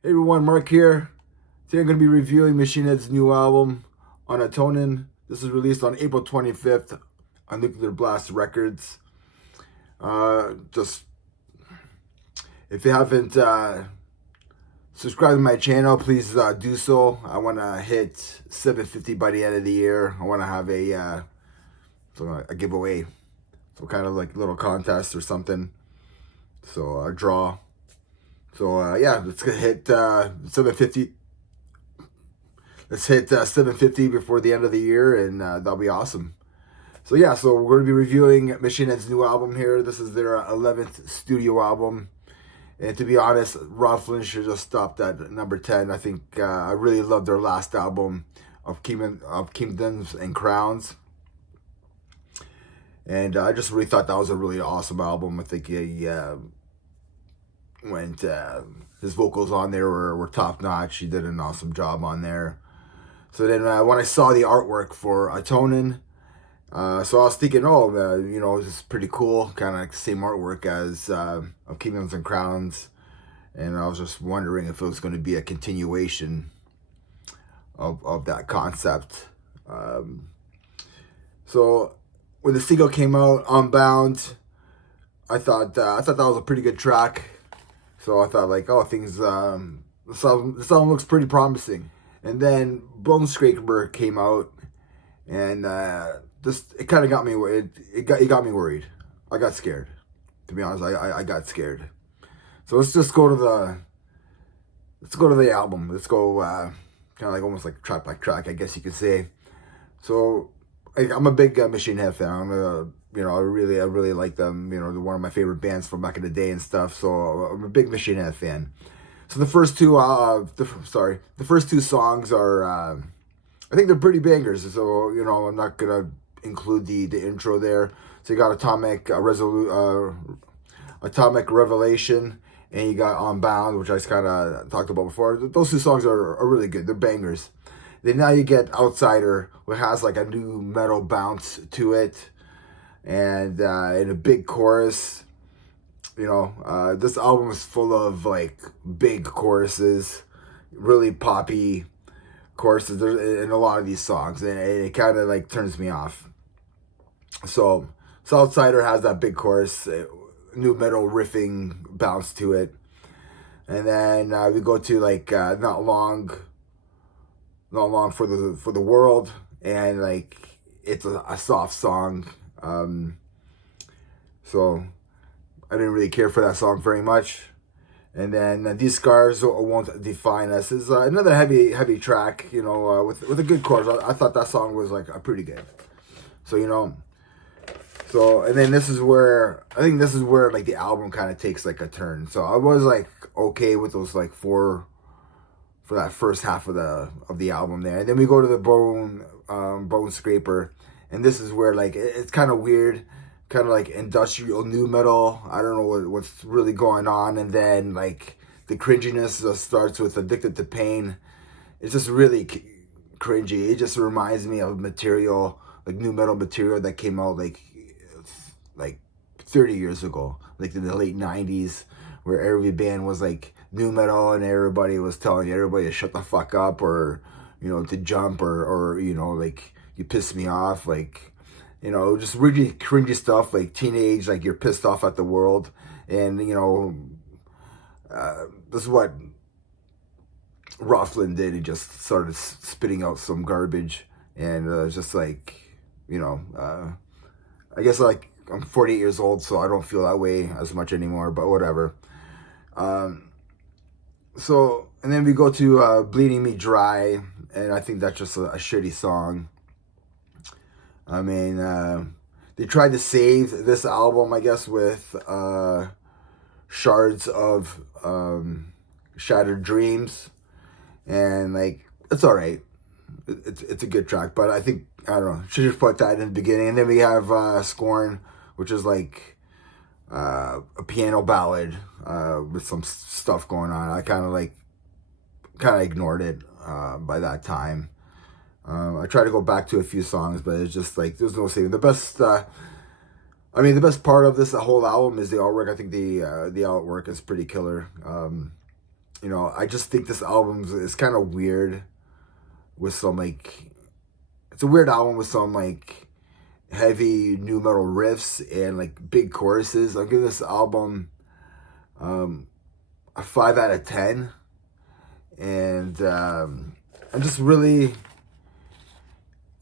Hey everyone, Mark here. Today I'm going to be reviewing Machine Head's new album, Unatoned. This is released on April 25th on Nuclear Blast Records. Just if you haven't subscribed to my channel, please do so. I want to hit 750 by the end of the year. I want to have a giveaway, so kind of like a little contest or something. So a draw. So yeah, let's hit 750. Let's hit 750 before the end of the year, and that'll be awesome. So yeah, so we're going to be reviewing Machine Head's new album here. This is their 11th studio album. And to be honest, Rob Flynn should just stopped at number 10. I think I really loved their last album of Kingdoms and Crowns. And I just really thought that was a really awesome album. I think he went, his vocals on there were top notch. He did an awesome job on there. So then when I saw the artwork for Atonin, so I was thinking, this is pretty cool, kind of like the same artwork as of Kingdoms and Crowns. And I was just wondering if it was going to be a continuation of that concept. So when the single came out, Unbound, I thought that was a pretty good track. So I thought like, this album looks pretty promising. And then Bone Scraper came out, and it kind of got me. It got me worried. I got scared. To be honest, I got scared. So let's go to the album. Let's go kind of like almost like track by track, I guess you could say. So I'm a big Machine Head fan. I really like them. They're one of my favorite bands from back in the day and stuff. So I'm a big Machine Head fan. So the first two songs are, I think they're pretty bangers. So I'm not gonna include the intro there. So you got Atomic Revelation, and you got Unbound, which I kind of talked about before. Those two songs are really good. They're bangers. Then now you get Outsider, which has like a new metal bounce to it, and in a big chorus. This album is full of like big choruses, really poppy choruses in a lot of these songs, and it kind of like turns me off. So Outsider has that big chorus, new metal riffing bounce to it, and then we go to like not long for the world, and like it's a soft song. So I didn't really care for that song very much. And then These Scars Won't Define Us is another heavy track, with a good chorus. I thought that song was like pretty good. So, and then this is where like the album kind of takes like a turn. So I was like okay with those like for that first half of the album there. And then we go to the Bone Scraper, and this is where like it's kind of weird, kind of like industrial new metal. I don't know what's really going on. And then like the cringiness starts with Addicted to Pain. It's just really cringy. It just reminds me of material, like new metal material that came out like 30 years ago, like in the late 90s, where every band was like new metal and everybody was telling everybody to shut the fuck up, or to jump, or like you piss me off, like just really cringy stuff, like teenage, like you're pissed off at the world. And, this is what Roughlin did. He just started spitting out some garbage. And it's just like, I guess like I'm 48 years old, so I don't feel that way as much anymore, but whatever. So, and then we go to Bleeding Me Dry, and I think that's just a shitty song. I mean, they tried to save this album, I guess, with Shards of Shattered Dreams, and like it's all right. It's a good track, but I think I don't know. Should just put that in the beginning, and then we have Scorn, which is like a piano ballad with some stuff going on. I kind of ignored it by that time. I try to go back to a few songs, but it's just like there's no saving. The best part of this whole album is the artwork. I think the artwork is pretty killer. you know, I just think this album is kind of weird with some like, it's a weird album with some like heavy new metal riffs and like big choruses. I'll give this album a 5 out of 10. And I'm just really,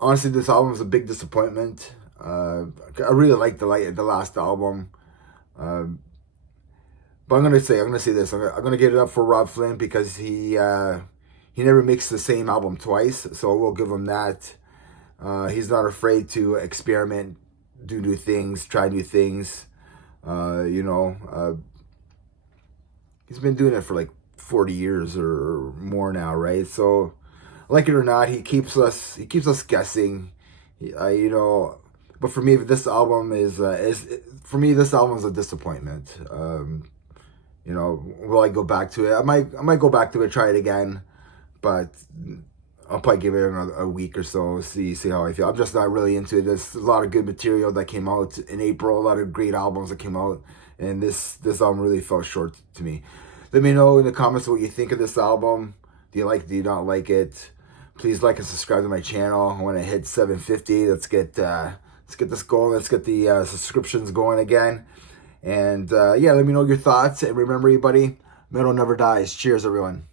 honestly, this album was a big disappointment. I really liked the last album. But I'm gonna say this. I'm gonna get it up for Rob Flynn because he never makes the same album twice. So we'll give him that. He's not afraid to experiment, do new things, try new things. You know, he's been doing it for like 40 years or more now, right? So, like it or not, he keeps us guessing. You know, but for me, this album is this album is a disappointment. You know, will I go back to it? I might go back to it, try it again, but I'll probably give it a week or so, see how I feel. I'm just not really into it. There's a lot of good material that came out in April, a lot of great albums that came out, and this album really fell short to me. Let me know in the comments what you think of this album. Do you like it? Do you not like it? Please like and subscribe to my channel. I want to hit 750. Let's get this going. Let's get the subscriptions going again. And yeah, let me know your thoughts. And remember, everybody, metal never dies. Cheers, everyone.